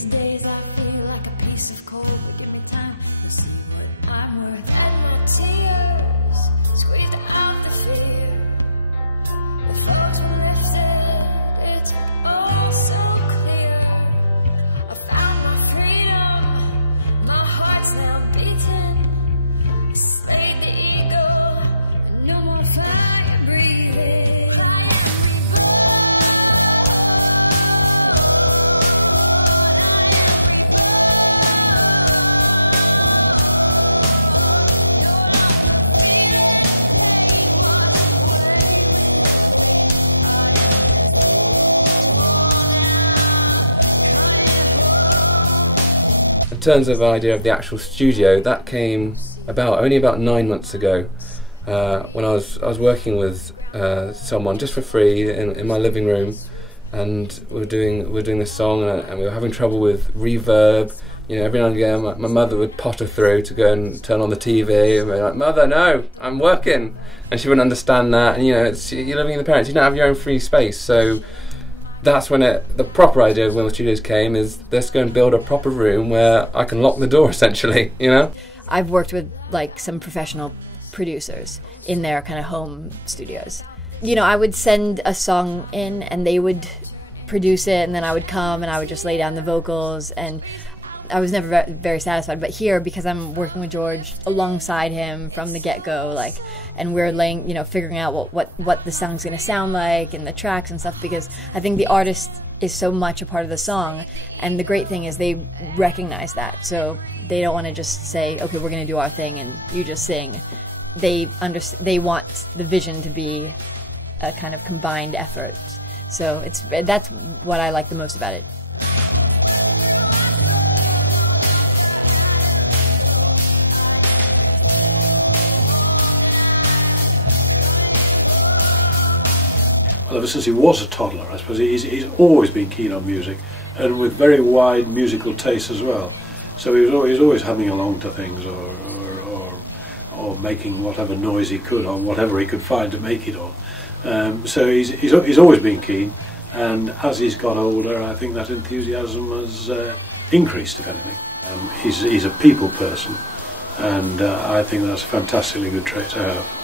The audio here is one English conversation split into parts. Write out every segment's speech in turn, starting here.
These days I feel like a piece of coal, but give me time to see what I'm worth. And no tears squeezed out the fear. The thoughts were lifted, it's all so clear. I found my freedom, my heart's now beating. Slayed the ego, and no more fire breathing. In terms of the idea of the actual studio, that came only about 9 months ago, when I was working with someone just for free in my living room, and we were doing this song, and we were having trouble with reverb. You know, every now and again, my mother would potter through to go and turn on the TV, and we're like, "Mother, no, I'm working," and she wouldn't understand that. And you know, you're living with the parents, you don't have your own free space, so. That's when the proper idea of Windmill Studios came, is let's go and build a proper room where I can lock the door, essentially, you know? I've worked with like some professional producers in their kind of home studios. You know, I would send a song in and they would produce it, and then I would come and I would just lay down the vocals, and I was never very satisfied. But here, because I'm working with George alongside him from the get-go, like, and we're laying, you know, figuring out what the song's gonna sound like and the tracks and stuff, because I think the artist is so much a part of the song, and the great thing is they recognize that, so they don't want to just say, okay, we're gonna do our thing and you just sing. They want the vision to be a kind of combined effort. So that's what I like the most about it. Well, ever since he was a toddler, I suppose he's always been keen on music, and with very wide musical tastes as well. So he was always humming along to things, or making whatever noise he could on whatever he could find to make it on. So he's always been keen, and as he's got older, I think that enthusiasm has increased, if anything. He's a people person, and I think that's a fantastically good trait to have.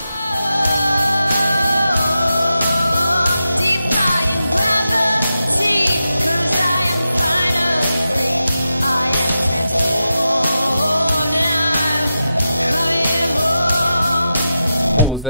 Walls,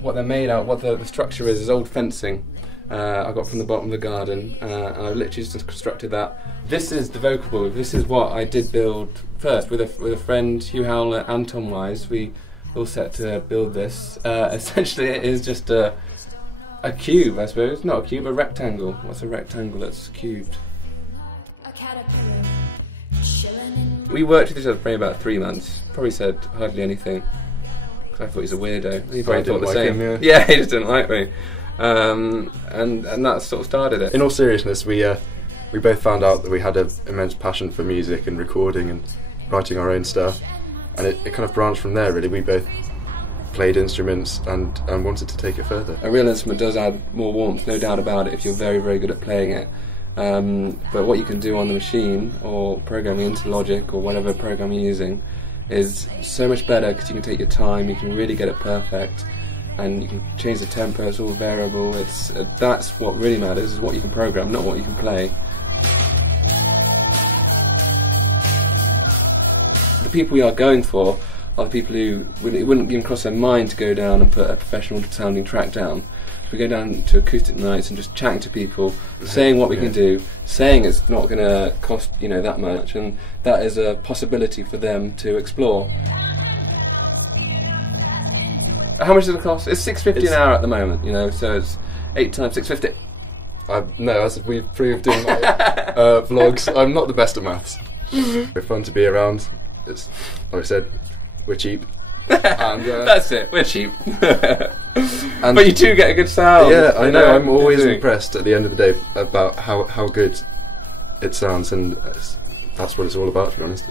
what they're made out, what the structure is old fencing. I got from the bottom of the garden, and I literally just constructed that. This is the vocal booth. This is what I did build first with a friend, Hugh Howler and Tom Wise. We all set to build this. Essentially, it is just a cube, I suppose. Not a cube, a rectangle. What's a rectangle that's cubed? We worked with each other for about 3 months. Probably said hardly anything. I thought he was a weirdo. He probably thought the same. Yeah, he just didn't like me, and that sort of started it. In all seriousness, we both found out that we had an immense passion for music and recording and writing our own stuff, and it kind of branched from there. Really, we both played instruments and wanted to take it further. A real instrument does add more warmth, no doubt about it, if you're very, very good at playing it. But what you can do on the machine, or programming into Logic or whatever program you're using, is so much better, because you can take your time, you can really get it perfect, and you can change the tempo. It's all variable. That's what really matters, is what you can program, not what you can play. The people we are going for are the people who it wouldn't even cross their mind to go down and put a professional sounding track down. We go down to acoustic nights and just chatting to people, saying what we can do, saying it's not going to cost, you know, that much, and that is a possibility for them to explore. How much does it cost? It's $6.50 an hour at the moment, you know, so it's 8 times $6.50. No, as we've proved in my vlogs, I'm not the best at maths. We're fun to be around. It's, like I said, we're cheap. And, that's it, we're cheap. But you do get a good sound. Yeah, I know. I'm always impressed at the end of the day about how good it sounds, and that's what it's all about, to be honest.